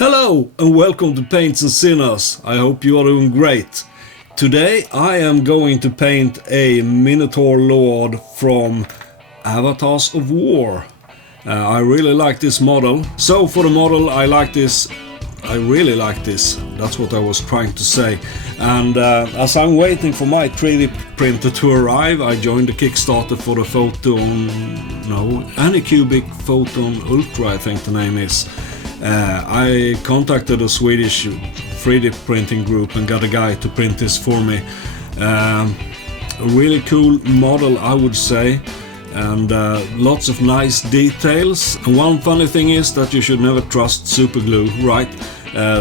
Hello and welcome to Paints and Sinners. I hope you are doing great. Today I am going to paint a Minotaur Lord from Avatars of War. I really like this model. So for the model I really like this. That's what I was trying to say. And as I'm waiting for my 3D printer to arrive, I joined the Kickstarter for the Anycubic Photon Ultra, I think the name is. I contacted a Swedish 3D printing group and got a guy to print this for me. A really cool model, I would say, and lots of nice details. And one funny thing is that you should never trust super glue, right?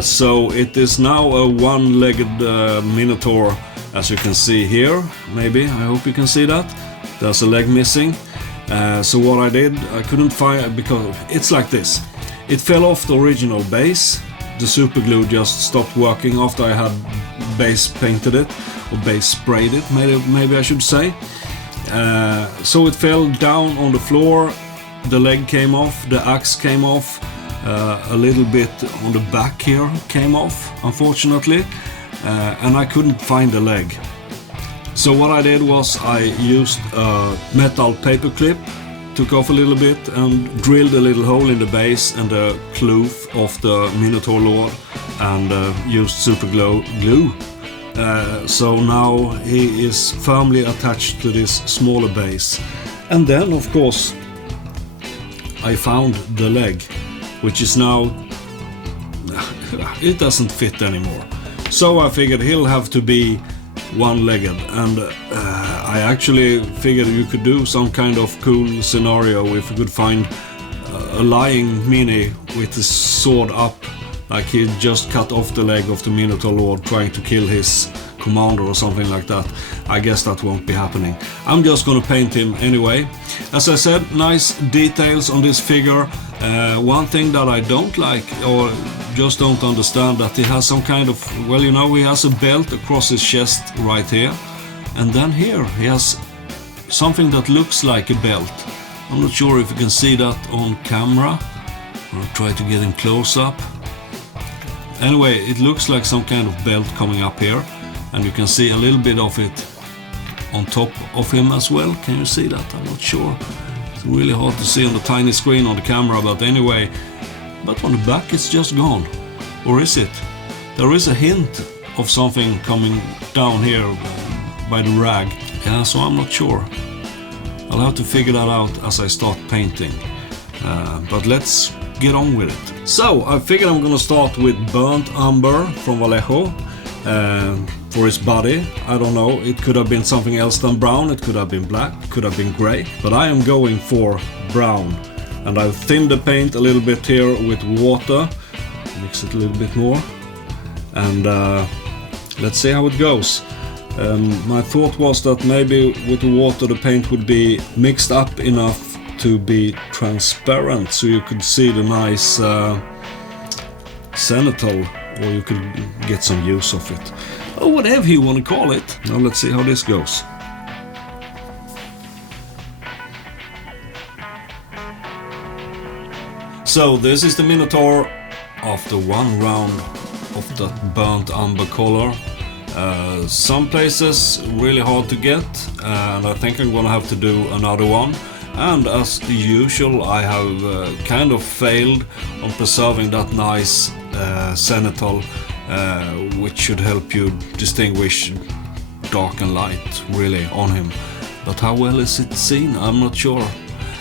So it is now a one-legged Minotaur, as you can see here. Maybe, I hope you can see that. There's a leg missing. So what I did, I couldn't find, because it's like this. It fell off the original base. The super glue just stopped working after I had base painted it, or base sprayed it, maybe I should say. So it fell down on the floor, the leg came off, the axe came off, a little bit on the back here came off, unfortunately, and I couldn't find the leg. So what I did was I used a metal paper clip, took off a little bit and drilled a little hole in the base and the kloof of the Minotaur Lord, and used super glue. So now he is firmly attached to this smaller base. And then of course I found the leg, which is now, it doesn't fit anymore. So I figured he'll have to be one-legged, and I actually figured you could do some kind of cool scenario if you could find a lying Mini with his sword up, like he just cut off the leg of the Minotaur Lord trying to kill his commander or something like that. I guess that won't be happening. I'm just gonna paint him anyway. As I said, nice details on this figure. One thing that I don't like, or just don't understand, that he has some kind of, well, you know, he has a belt across his chest right here, and then here he has something that looks like a belt. I'm not sure if you can see that on camera. I'll try to get him close up. Anyway, it looks like some kind of belt coming up here, and you can see a little bit of it on top of him as well. Can you see that? I'm not sure. It's really hard to see on the tiny screen on the camera, but anyway. But on the back it's just gone. Or is it? There is a hint of something coming down here by the rag. Yeah, so I'm not sure. I'll have to figure that out as I start painting. But let's get on with it. So I figured I'm gonna start with burnt umber from Vallejo. For his body, I don't know, it could have been something else than brown, it could have been black, it could have been grey, but I am going for brown. And I've thinned the paint a little bit here with water, mix it a little bit more, and let's see how it goes. My thought was that maybe with the water the paint would be mixed up enough to be transparent, so you could see the nice cenital, or you could get some use of it, or whatever you want to call it. Now let's see how this goes. So this is the Minotaur after one round of that burnt umber color. Some places really hard to get, and I think I'm gonna have to do another one. And as usual, I have kind of failed on preserving that nice cenital, which should help you distinguish dark and light really on him. But how well is it seen? I'm not sure.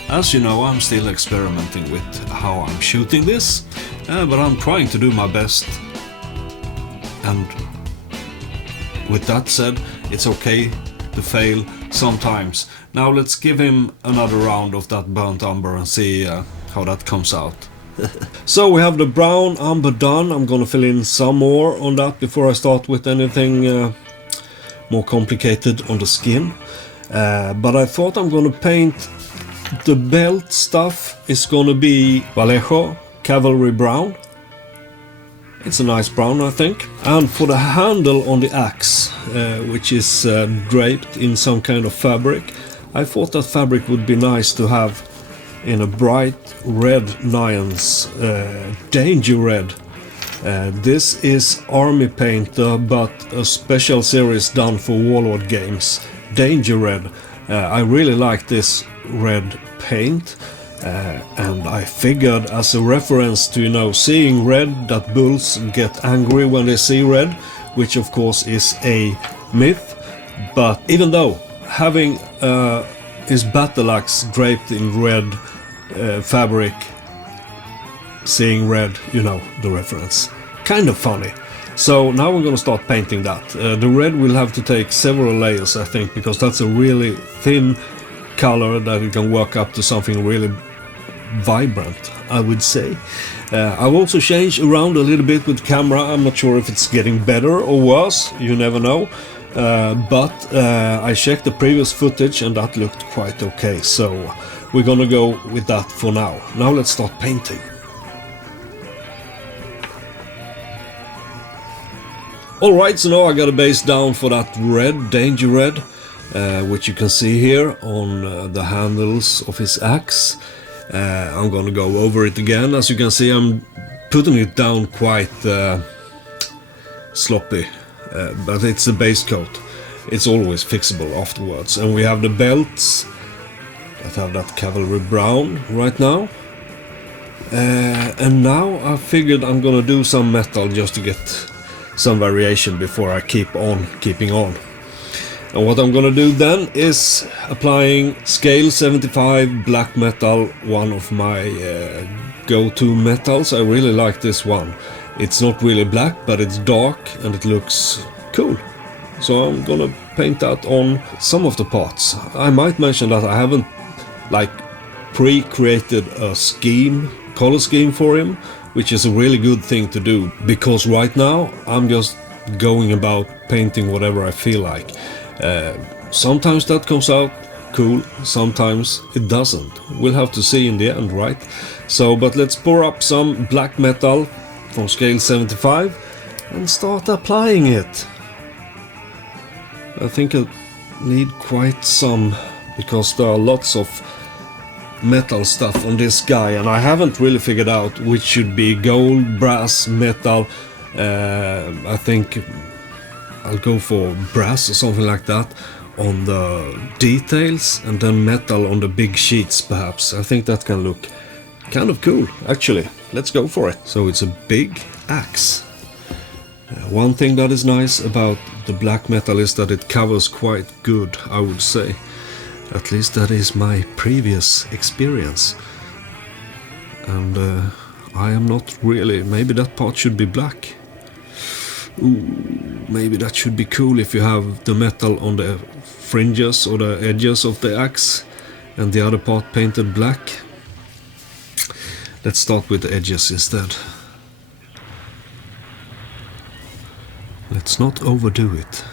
As you know, I'm still experimenting with how I'm shooting this, but I'm trying to do my best. And with that said, it's okay to fail sometimes. Now let's give him another round of that burnt umber and see how that comes out. So we have the brown umber done. I'm gonna fill in some more on that before I start with anything more complicated on the skin. But I thought I'm gonna paint the belt stuff. Is gonna be Vallejo Cavalry Brown. It's a nice brown, I think. And for the handle on the axe, which is draped in some kind of fabric, I thought that fabric would be nice to have in a bright red Nyan's Danger Red. This is Army Painter, but a special series done for Warlord games, Danger Red. I really like this red paint, and I figured as a reference to, you know, seeing red, that bulls get angry when they see red, which of course is a myth. But even though having his battle axe draped in red fabric, seeing red, you know the reference. Kind of funny. So now we're gonna start painting that. The red will have to take several layers, I think, because that's a really thin color that you can work up to something really vibrant, I would say. I've also changed around a little bit with camera. I'm not sure if it's getting better or worse, you never know. But I checked the previous footage and that looked quite okay, so we're gonna go with that for now. Now let's start painting. Alright, so now I got a base down for that red, Danger Red, which you can see here on the handles of his axe. I'm gonna go over it again. As you can see, I'm putting it down quite sloppy, but it's the base coat. It's always fixable afterwards. And we have the belts that have that cavalry brown right now. And now I figured I'm gonna do some metal just to get some variation before I keeping on. And what I'm gonna do then is applying scale 75 black metal, one of my go-to metals. I really like this one. It's not really black, but it's dark and it looks cool. So I'm gonna paint that on some of the parts. I might mention that I haven't like pre-created a color scheme for him, which is a really good thing to do, because right now I'm just going about painting whatever I feel like. Sometimes that comes out cool, sometimes it doesn't. We'll have to see in the end, right? So, but let's pour up some black metal from scale 75 and start applying it. I think I need quite some, because there are lots of metal stuff on this guy and I haven't really figured out which should be gold, brass, metal. I think I'll go for brass or something like that on the details, and then metal on the big sheets perhaps. I think that can look kind of cool actually. Let's go for it. So it's a big axe. One thing that is nice about the black metal is that it covers quite good, I would say. At least that is my previous experience. And I am not really... Maybe that part should be black. Ooh, maybe that should be cool if you have the metal on the fringes or the edges of the axe and the other part painted black. Let's start with the edges instead. Let's not overdo it.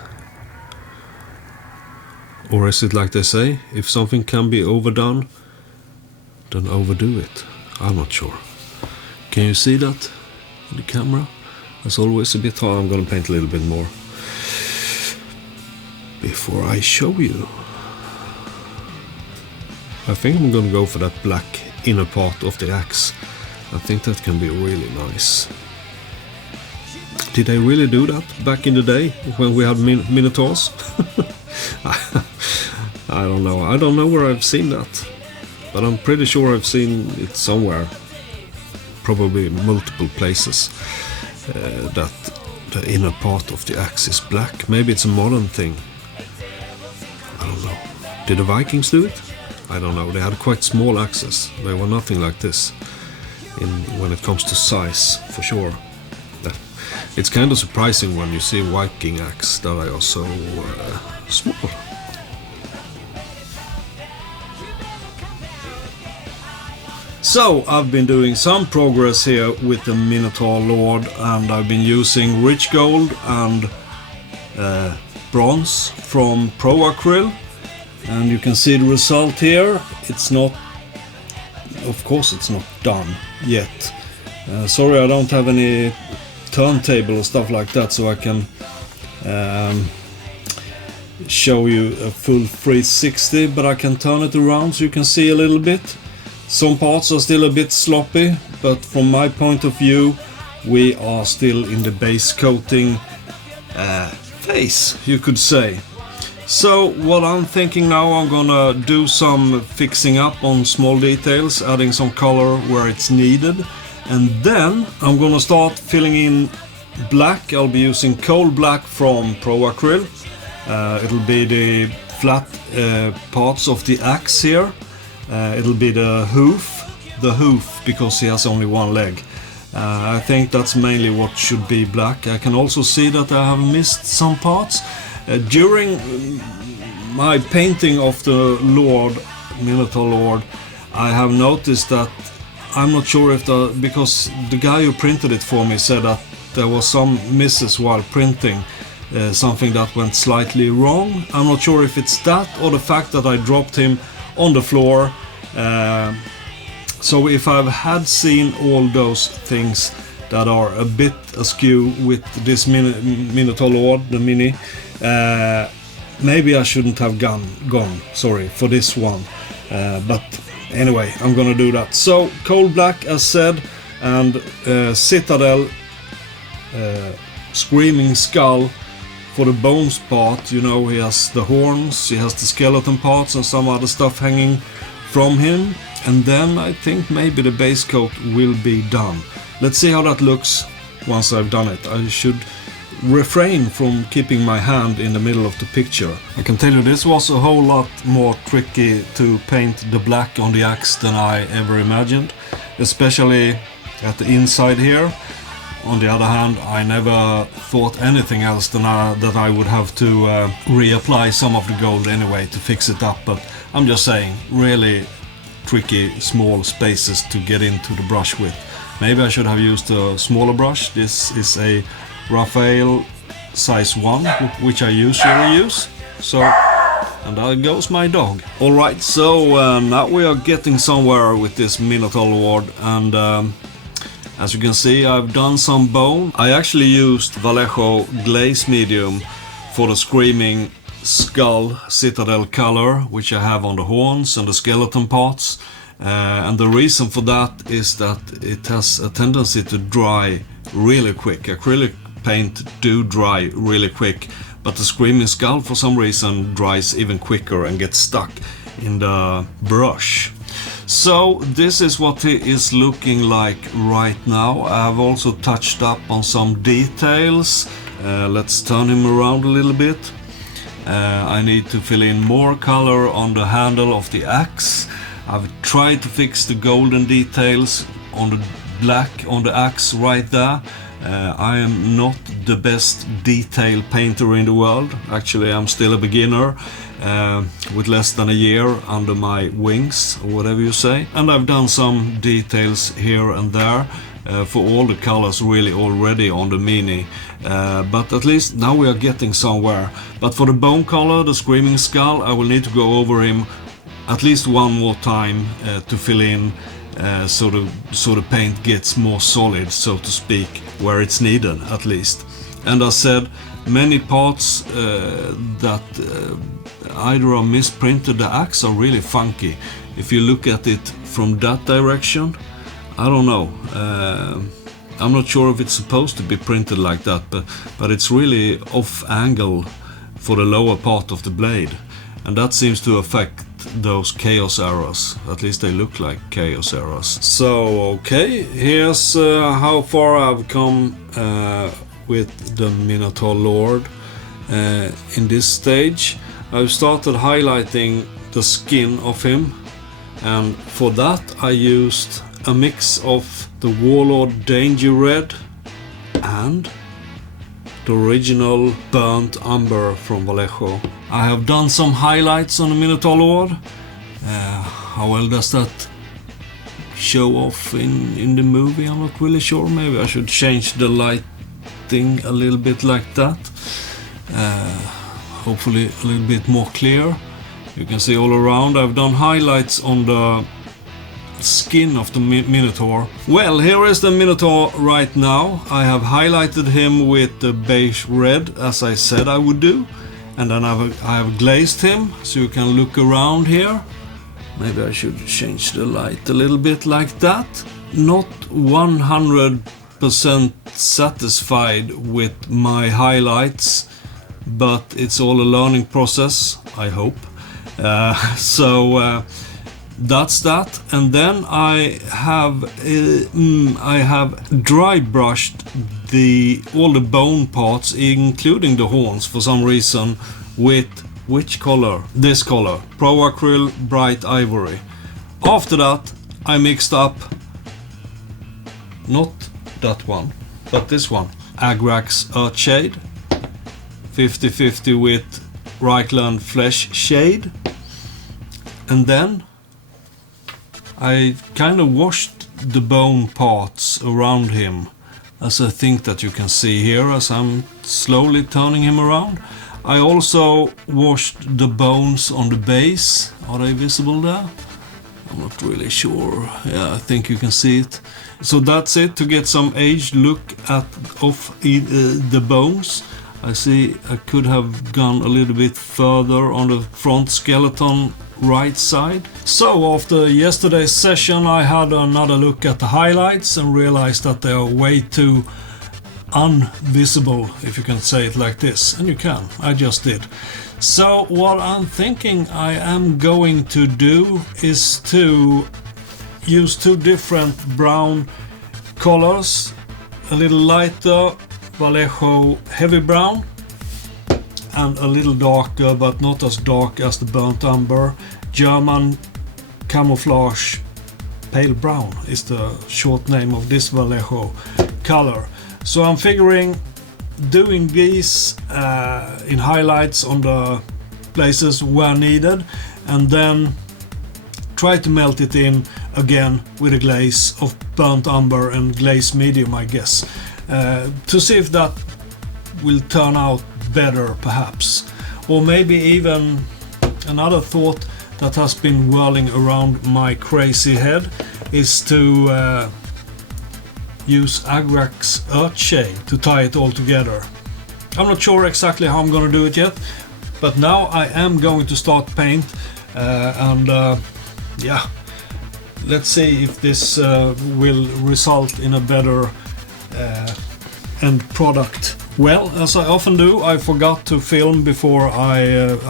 Or is it like they say, if something can be overdone, then overdo it? I'm not sure. Can you see that in the camera? As always a bit hard. I'm gonna paint a little bit more before I show you. I think I'm gonna go for that black inner part of the axe. I think that can be really nice. Did they really do that back in the day when we had Minotaurs? I don't know. I don't know where I've seen that, but I'm pretty sure I've seen it somewhere, probably multiple places, that the inner part of the axe is black. Maybe it's a modern thing. I don't know. Did the Vikings do it? I don't know. They had quite small axes. They were nothing like this when it comes to size, for sure. It's kind of surprising when you see Viking axe that they are so small. So I've been doing some progress here with the Minotaur Lord, and I've been using rich gold and bronze from Pro Acryl, and you can see the result here. It's not, of course it's not done yet. Sorry, I don't have any turntable or stuff like that, so I can show you a full 360, but I can turn it around so you can see a little bit. Some parts are still a bit sloppy, but from my point of view, we are still in the base coating phase, you could say. So what I'm thinking now, I'm gonna do some fixing up on small details, adding some color where it's needed, and then I'm gonna start filling in black. I'll be using coal black from Pro Acryl. It'll be the flat parts of the axe here. It'll be the hoof because he has only one leg. I think that's mainly what should be black. I can also see that I have missed some parts. During my painting of the Minotaur Lord, I have noticed that I'm not sure if because the guy who printed it for me said that there was some misses while printing, something that went slightly wrong. I'm not sure if it's that or the fact that I dropped him on the floor. So if I've had seen all those things that are a bit askew with this Minotaur Lord, the mini, maybe I shouldn't have gone, sorry, for this one. But anyway, I'm gonna do that. So coal black as said, and Citadel screaming skull for the bones part. You know, he has the horns, he has the skeleton parts and some other stuff hanging from him. And then I think maybe the base coat will be done. Let's see how that looks once I've done it. I should refrain from keeping my hand in the middle of the picture. I can tell you this was a whole lot more tricky to paint the black on the axe than I ever imagined, especially at the inside here. On the other hand, I never thought anything else than that I would have to reapply some of the gold anyway to fix it up, but I'm just saying, really tricky small spaces to get into the brush with. Maybe I should have used a smaller brush. This is a Raphael size 1, which I usually use. So, and there goes my dog. Alright, so now we are getting somewhere with this Minotaur Lord, and as you can see, I've done some bone. I actually used Vallejo glaze medium for the screaming skull citadel color, which I have on the horns and the skeleton parts. And the reason for that is that it has a tendency to dry really quick. Acrylic paint do dry really quick, but the screaming skull for some reason dries even quicker and gets stuck in the brush. So this is what it is looking like right now. I have also touched up on some details. Let's turn him around a little bit. I need to fill in more color on the handle of the axe. I've tried to fix the golden details on the black on the axe right there. I am not the best detail painter in the world. Actually, I'm still a beginner with less than a year under my wings, or whatever you say. And I've done some details here and there for all the colors really already on the mini. But at least now we are getting somewhere. But for the bone color, the screaming skull, I will need to go over him at least one more time to fill in so the paint gets more solid, so to speak, where it's needed at least. And I said, many parts that either are misprinted, the axe are really funky. If you look at it from that direction, I don't know. I'm not sure if it's supposed to be printed like that, but it's really off angle for the lower part of the blade, and that seems to affect those chaos arrows. At least they look like chaos arrows. So okay, here's how far I've come with the Minotaur Lord. In this stage I've started highlighting the skin of him, and for that I used a mix of the Warlord Danger Red and the original burnt umber from Vallejo. I have done some highlights on the Minotaur Lord. How well does that show off in the movie? I'm not really sure. Maybe I should change the lighting a little bit like that. Hopefully a little bit more clear. You can see all around. I've done highlights on the skin of the Minotaur. Well, here is the Minotaur right now. I have highlighted him with the beige red, as I said I would do, and then I have glazed him so you can look around here. Maybe I should change the light a little bit like that. Not 100 100% satisfied with my highlights, but it's all a learning process, I hope. So that's that. And then I have dry brushed all the bone parts, including the horns, for some reason, with which color? This color, Pro Acryl Bright Ivory. After that, I mixed up not that one, but this one, Agrax Earthshade, 50-50 with Reichland Flesh Shade, and then I kind of washed the bone parts around him, as I think that you can see here as I'm slowly turning him around. I also washed the bones on the base. Are they visible there? I'm not really sure. Yeah, I think you can see it. So that's it, to get some aged look of the bones. I see I could have gone a little bit further on the front skeleton right side. So after yesterday's session I had another look at the highlights and realized that they are way too unvisible, if you can say it like this. And you can, I just did. So what I'm thinking I am going to do is to use two different brown colors, a little lighter Vallejo heavy brown and a little darker, but not as dark as the burnt umber, German camouflage pale brown is the short name of this Vallejo color. So I'm figuring doing these in highlights on the places where needed, and then try to melt it in again with a glaze of burnt umber and glaze medium, I guess, to see if that will turn out better perhaps. Or maybe even another thought that has been whirling around my crazy head is to use Agrax Earthshade to tie it all together. I'm not sure exactly how I'm gonna do it yet, but now I am going to start paint yeah, let's see if this will result in a better end product. Well, as I often do, I forgot to film before I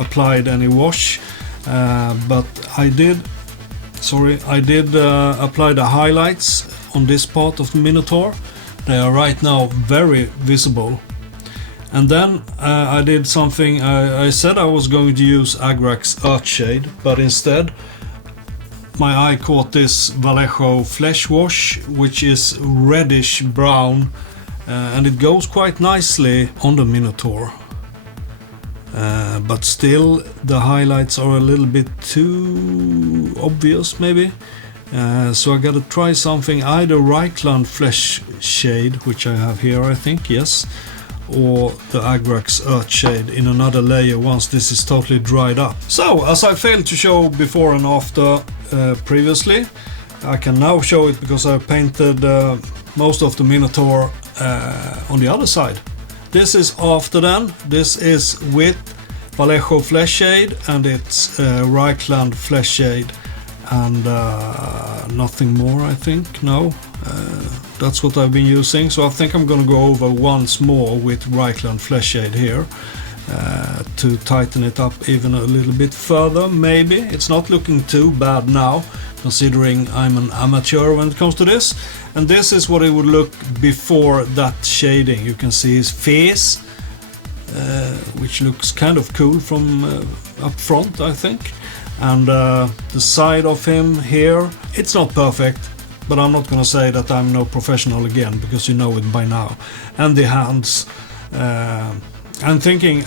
applied any wash, but I did apply the highlights on this part of the Minotaur. They are right now very visible. And then I did something. I said I was going to use Agrax Earthshade, but instead my eye caught this Vallejo Flesh Wash, which is reddish brown, and it goes quite nicely on the Minotaur. But still the highlights are a little bit too obvious maybe. So I gotta try something, either Reichland Flesh Shade, which I have here I think, yes, or the Agrax Earthshade in another layer once this is totally dried up. So, as I failed to show before and after previously, I can now show it because I painted most of the Minotaur on the other side. This is after then. This is with Vallejo Flesh Shade and it's Reichland Flesh Shade and nothing more, I think. No, that's what I've been using. So I think I'm gonna go over once more with Reichland Flesh Shade here to tighten it up even a little bit further. Maybe it's not looking too bad now, considering I'm an amateur when it comes to this. And this is what it would look before that shading. You can see his face, which looks kind of cool from up front, I think. And the side of him here, it's not perfect, but I'm not gonna say that I'm no professional again, because you know it by now. And the hands, I'm thinking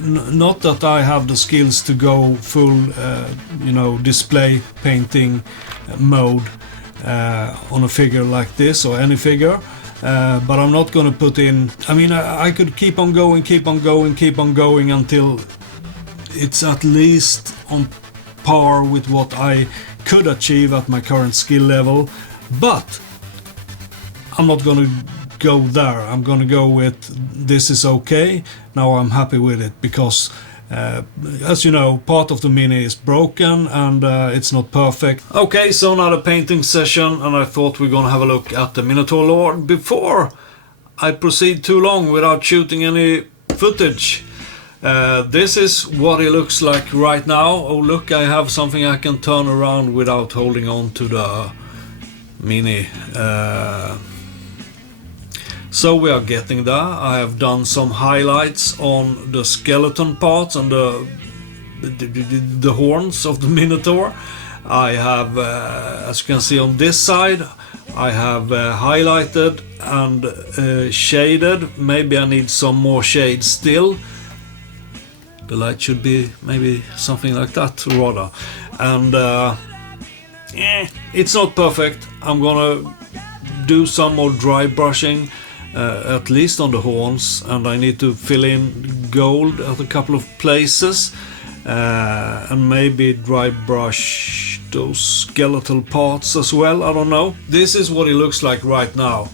not that I have the skills to go full display painting mode on a figure like this, or any figure, but I'm not gonna put in, I mean, I could keep on going until it's at least on par with what I could achieve at my current skill level, but I'm not gonna go there. I'm gonna go with this is okay. Now I'm happy with it, because As you know, part of the Mini is broken and it's not perfect. Okay, so another painting session, and I thought we're gonna have a look at the Minotaur Lord before I proceed too long without shooting any footage. This is what he looks like right now. Oh look, I have something I can turn around without holding on to the Mini. So we are getting there. I have done some highlights on the skeleton parts and the horns of the Minotaur. I have, as you can see on this side, I have highlighted and shaded. Maybe I need some more shade still. The light should be maybe something like that rather. And it's not perfect. I'm gonna do some more dry brushing, at least on the horns, and I need to fill in gold at a couple of places, and maybe dry brush those skeletal parts as well. I don't know. This is what it looks like right now,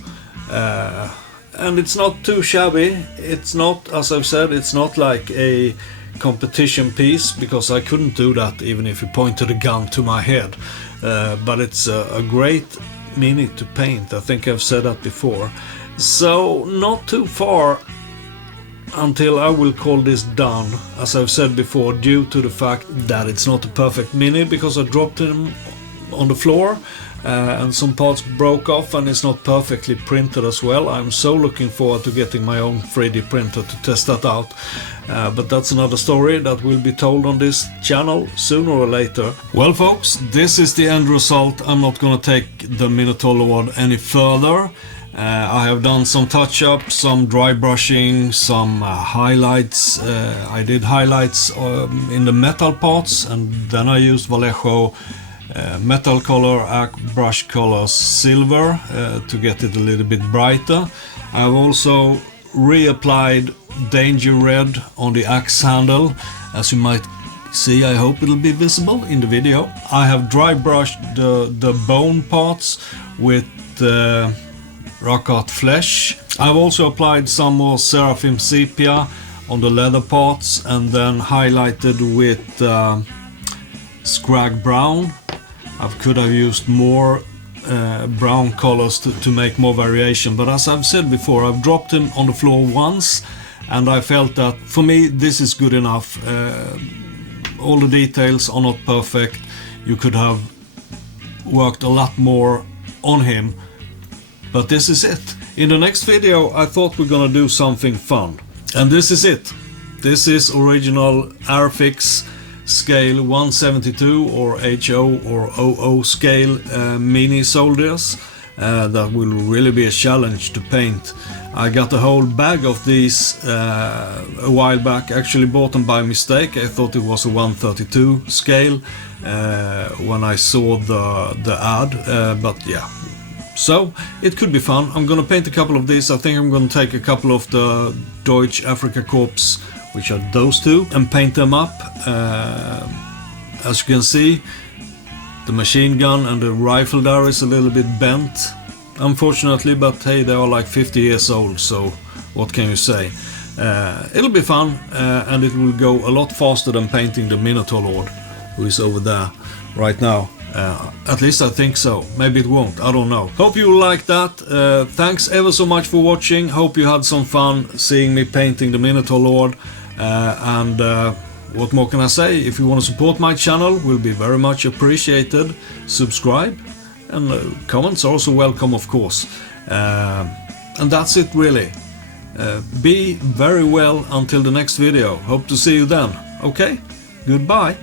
and it's not too shabby. It's not, as I've said, it's not like a competition piece, because I couldn't do that even if you pointed a gun to my head, but it's a great Mini to paint. I think I've said that before. So not too far until I will call this done, as I've said before, due to the fact that it's not a perfect Mini, because I dropped him on the floor and some parts broke off, and it's not perfectly printed as well. I'm so looking forward to getting my own 3D printer to test that out, but that's another story that will be told on this channel sooner or later. Well folks, this is the end result. I'm not gonna take the Minotaur Lord any further. I have done some touch-ups, some dry brushing, some highlights. I did highlights in the metal parts, and then I used Vallejo metal color, brush color silver to get it a little bit brighter. I've also reapplied Danger Red on the axe handle, as you might see. I hope it'll be visible in the video. I have dry brushed the bone parts with rock art flesh. I've also applied some more Seraphim sepia on the leather parts, and then highlighted with Scrag brown. I could have used more brown colors to make more variation, but as I've said before, I've dropped him on the floor once, and I felt that for me this is good enough. All the details are not perfect. You could have worked a lot more on him, but this is it. In the next video I thought we're gonna do something fun, and this is it. This is original Airfix scale 172 or HO or OO scale Mini soldiers. That will really be a challenge to paint. I got a whole bag of these a while back. Actually bought them by mistake. I thought it was a 132 scale when I saw the ad, but yeah. So it could be fun. I'm gonna paint a couple of these. I think I'm gonna take a couple of the Deutsche Afrika Korps, which are those two, and paint them up. As you can see, the machine gun and the rifle there is a little bit bent, unfortunately, but hey, they are like 50 years old, so what can you say? It'll be fun, and it will go a lot faster than painting the Minotaur Lord, who is over there right now. At least I think so. Maybe it won't, I don't know. Hope you like that. Thanks ever so much for watching. Hope you had some fun seeing me painting the Minotaur Lord. And what more can I say? If you want to support my channel, will be very much appreciated. Subscribe, and comments are also welcome, of course. And that's it really. Be very well until the next video. Hope to see you then. Okay? Goodbye.